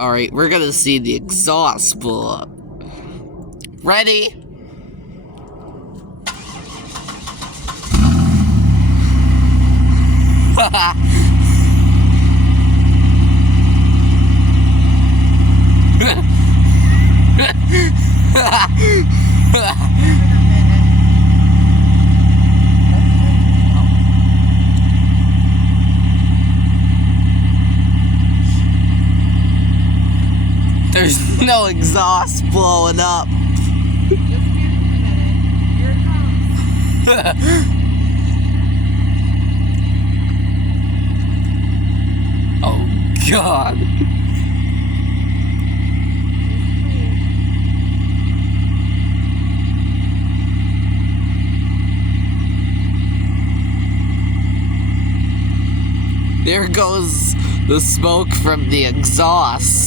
Alright, we're gonna see the exhaust pull up. Ready? There's no exhaust blowing up. Just give it a minute. Here it comes. Oh, God. There goes the smoke from the exhaust.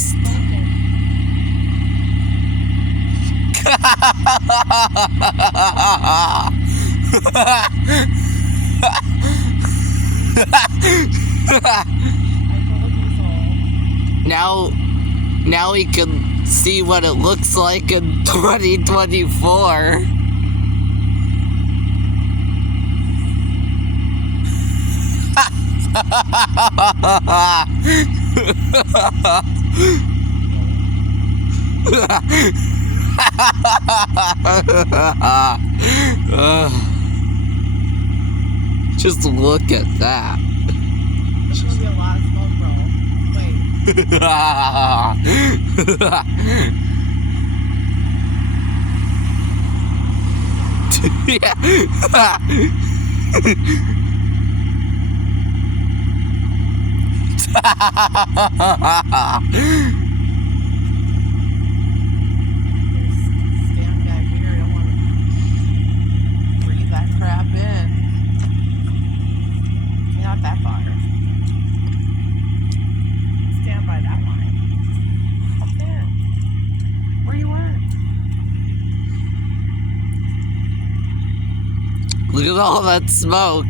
Now we can see what it looks like in 2024. Just look at that. There's gonna be a lot of smoke, bro. Wait. Stand back here. I don't want to breathe that crap in. Not that far. Stand by that line. Up there. Where you were. Look at all that smoke.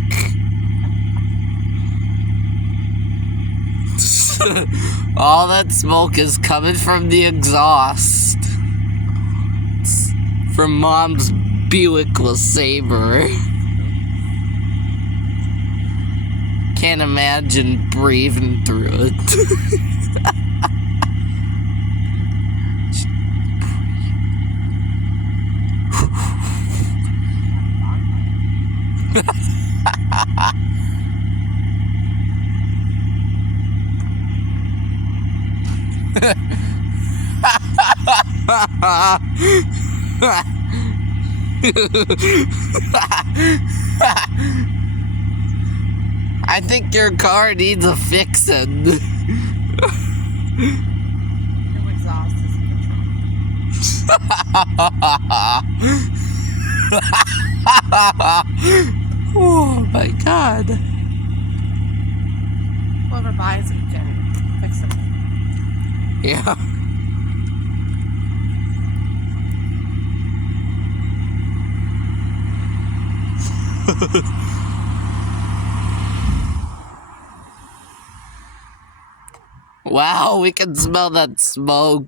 All that smoke is coming from the exhaust. It's from Mom's Buick Lesabre. Can't imagine breathing through it. I think your car needs a fixin'. No exhaust is in the trunk. Oh my God. Whoever buys it can fix it. Yeah. Wow, we can smell that smoke.